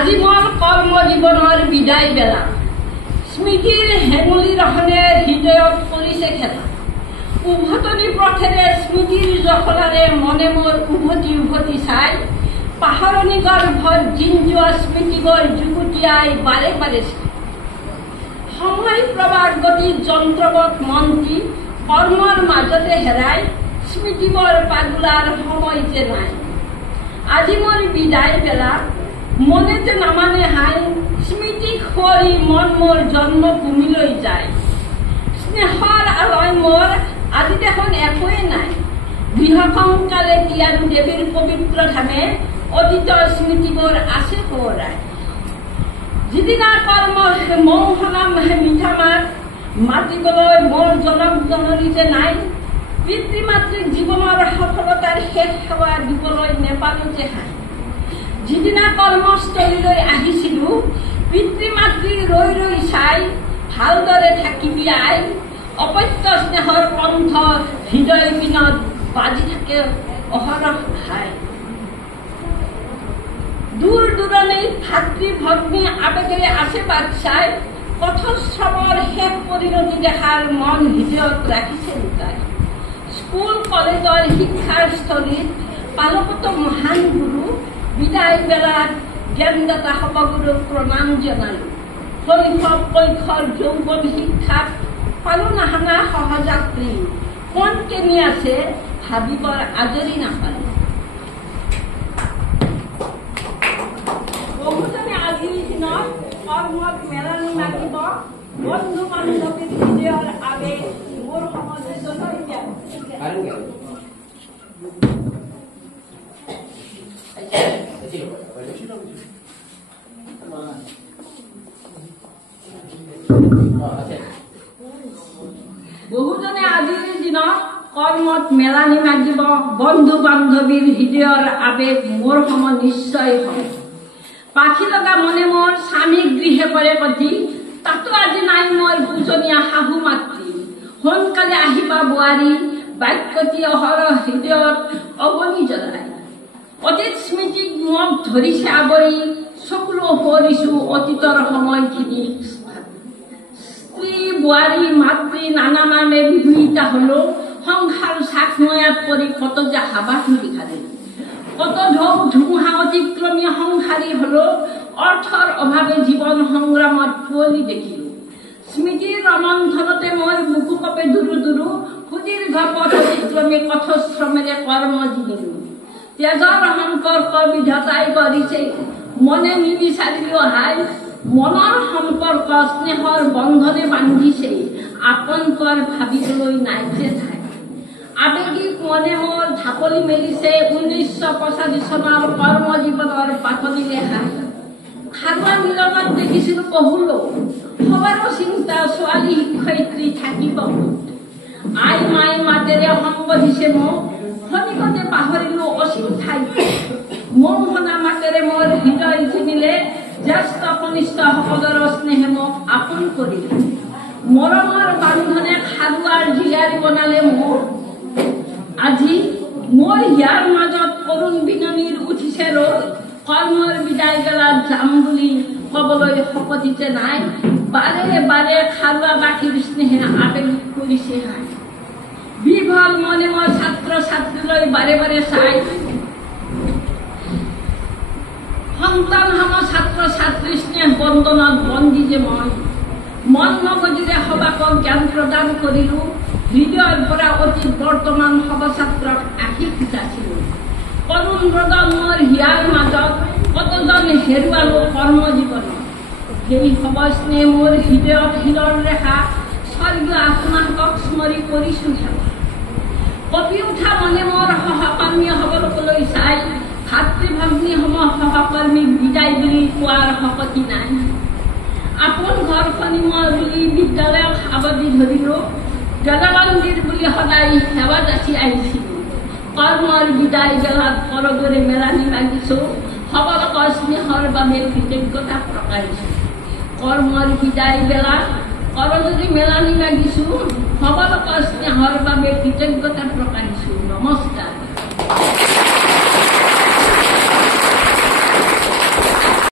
আজি মোৰ কৰ্মজীৱনৰ বিদায় বেলা স্মৃতিৰ হেঙুলি ৰহনে হৃদয়ত কৰিছে খেলা উভতনি পথেৰে স্মৃতিৰ জখলাৰে মনে মোৰ উভতি উভতি চাই পাহৰণি গৰ্ভত জিন যোৱা স্মৃতিবোৰ যুগুতিয়াই বাৰে বাৰে সময় প্ৰবাহ গতিত যন্ত্ৰবৎ মন্ত্ৰী কৰ্মৰ মাজতে হেৰাই স্মৃতিবোৰ পাগলাৰ সময় যে নাই আজি মোৰ বিদায় বেলা মনেতে নামানে হাই স্মৃতি খোৱাৰি মন মোৰ জন্মভূমিলৈ যায় স্নেহৰ আলয় মোৰ আজি দেখোন একোৱে নাই গৃহসংকালে তিয়াৰু দেৱীৰ পবিত্ৰ ধামে অতীতৰ স্মৃতিবোৰ আছে সোঁৱৰাই যিদিনা কৰ্ম মৌ সনাম মিঠা মাত মাতিবলৈ মোৰ জনক জননী যে নাই পিতৃ মাতৃক জীৱনৰ সফলতাৰ শেষ সেৱা দিবলৈ নেপালো যে হাই যিদিনা কৰ্মস্থলীলৈ আহিছিলো পিতৃ মাতৃ ৰৈ ৰৈ চাই ভালদৰে থাকিবি আই অপত্য স্নেহৰ কণ্ঠ হৃদয় পিনত বাজি থাকে অহৰহ ভাই দূৰ দূৰণিত ভাতৃ ভগ্নী আবেগেৰে আছে বাট চাই পথশ্ৰমৰ শেষ পৰিণতি দেখাৰ মন হৃদয়ত ৰাখিছে লুকাই স্কুল কলেজৰ শিক্ষাৰ স্থলীত পালকত মহান গুৰু বিদায় বেলাত জ্ঞানদাতা সৰ্বগুৰুক প্ৰণাম জনালো শৈশৱ কৈশোৰ যৌৱন শিক্ষাত পালো নাহানা সহযাত্ৰী কোন কেনি আছে ভাবিবৰ আজৰি নাপালো বহুজনে আজিৰ দিনত কৰ্মত মেলানি লাগিব বন্ধু বান্ধৱীৰ হৃদয়ৰ আবেগ মোৰ সমাজে জনাই দিয়া বহুজনে আজিৰ দিনত কৰ্মত মেলানি মাগিব বন্ধু বান্ধৱীৰ হৃদয়ৰ আবেগ মোৰ সম নিশ্চয় হয় পাখি লগা মনে মোৰ স্বামী গৃহে কৰে গতি তাতো আজি নাই মোৰ পূজনীয়া শাহু মাতৃ সোনকালে আহিবা বোৱাৰী বাক্যতি অহৰহ হৃদয়ত অগণি জ্বলাই অতীত স্মৃতিক মোক ধৰিছে আৱৰি চকুলো পৰিছো অতীতৰ সময়খিনি স্ত্ৰী বোৱাৰী মাতৃ নানা নামে বিহুইতা হলো সংসাৰ চাক নয়াত পৰি কত যে হাবাথুৰি খালে কত ঢৌ ধুমুহা অতিক্ৰমী সংসাৰী হলো অৰ্থৰ অভাৱে জীৱন সংগ্ৰামত কুঁৱলী দেখিলো স্মৃতিৰ ৰমন্থনতে মই বুকু কপে দুৰু দুৰু সুদীৰ্ঘ পথ অতিক্ৰমী কঠশ্ৰমেৰে কৰ্ম জিনিলো তেজৰ সম্পৰ্ক বিধতাই কৰিছে মনে নিবিচাৰিলেও হাই মনৰ সম্পৰ্ক স্নেহৰ বন্ধনে বান্ধিছে আপোন কৰ ভাবিবলৈ নাই যে ঠাই আবেগিক মনে মোৰ ঢাপলি মেলিছে 1985 চনৰ কৰ্মজীৱনৰ পাতলিৰে হাই খাৰুৱা মিলনত দেখিছিলো পহুলো সবাৰো চিন্তা ছোৱালী শিক্ষয়িত্ৰী থাকিব আই মাই মাতেৰে সম্বোধিছে মোক খনিকতে পাহৰিলো অসীম ঠাই মৌ সনা মাতেৰে মোৰ হৃদয় চিনিলে জ্যেষ্ঠ কনিষ্ঠ সকলৰ স্নেহে মোক আপোন কৰিলে মৰমৰ বান্ধনে খাৰুৱাৰ জীয়াৰী বনালে মোৰ আজি মোৰ ইয়াৰ মাজত কৰুণ বিননিৰ উঠিছে ৰ'দ কৰ্মৰ বিদায় বেলাত যাম বুলি কবলৈ শপতিতে নাই বাৰে বাৰে খাৰুৱা গাখীৰ স্নেহে আবেগিক কৰিছে হাই বিভল মনে মই ছাত্ৰ ছাত্ৰীলৈ বাৰে বাৰে চাই সন্তান সম ছাত্ৰ ছাত্ৰী স্নেহ বন্দনত বন্দী যে মই মন মগজুৰে সবাকক জ্ঞান প্ৰদান কৰিলো হৃদয়ৰ পৰা অতি বৰ্তমান সব ছাত্ৰক আশী খুটাইছিলো কৰুণ প্ৰজন্মৰ হিয়াৰ মাজত কতজন হেৰুৱালো কৰ্মজীৱনত সেই সব স্নেহ মোৰ হৃদয়ত শিলৰ ৰেখা স্বৰ্গীয় আত্মাকক স্মৰি কৰিছো কপি উঠা মনে মোৰ সহকৰ্মী সকলকলৈ চাই ভাতৃ ভগ্নী সমূহ সহকৰ্মীক বিদায় বুলি কোৱাৰ শপতি নাই আপোন ঘৰখনি মই বুলি বিদ্যালয়ক আৱদ্ধি ধৰিলো জনমন্দিৰ বুলি সদায় সেৱা যাচি আহিছিলো কৰ্মৰ বিদায় বেলাত কৰদৰে মেলানি লাগিছো সকলোক স্নেহৰ বাবে কৃতজ্ঞতা প্ৰকাশিছো কৰ্মৰ বিদায় বেলাত কৰদৰে মেলানি লাগিছো সকলোক স্নেহৰ বাবে কৃতজ্ঞতা প্ৰকাশিছো নমস্কাৰ